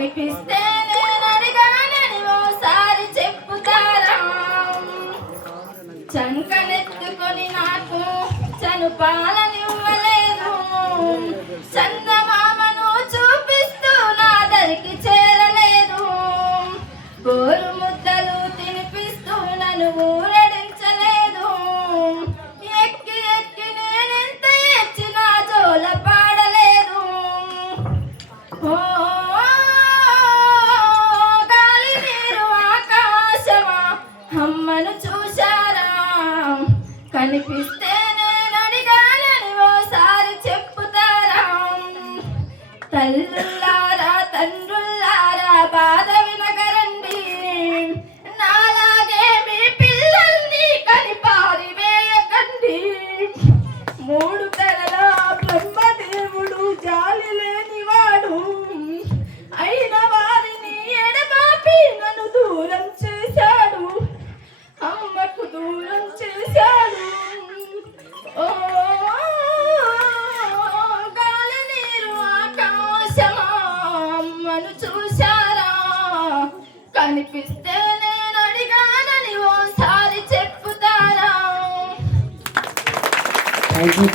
కనిపిస్తే నేను అడిగానని ఓసారి చెప్పుతారా చంకనెత్తుకొని నాకు చనుపాలనివ్వలేదు చందమామను చూపిస్తూ నా దరికి చేరలేదు గోరు ముద్దలు తినిపిస్తూ నన్ను ఊరడించలేదు ఎక్కి ఎక్కి నేనెంత ఎచ్చినా జోల పాడలేదు గాలి నీరు ఆకాశమా అమ్మను చూశారా కనిపిస్తే నేను అడిగానని ఓసారి చెప్పుతారా తల్లులారా తండ్రులారా బాధ వినగరండి నాలాగే మీ పిల్లల్ని కని పారివేయకండి మూడు తెరల బ్రహ్మదేవుడు జాలి లేనివాడు అయిన వారిని ఎడబాపి నన్ను దూరం చేశాడు అమ్మకు దూరం చేశాడు ఓ గాలి నీరు ఆకాశమా అమ్మను చూశారా కనిపిస్తే నేను అడిగానని ఓసారి చెప్పుతారా. Thank you.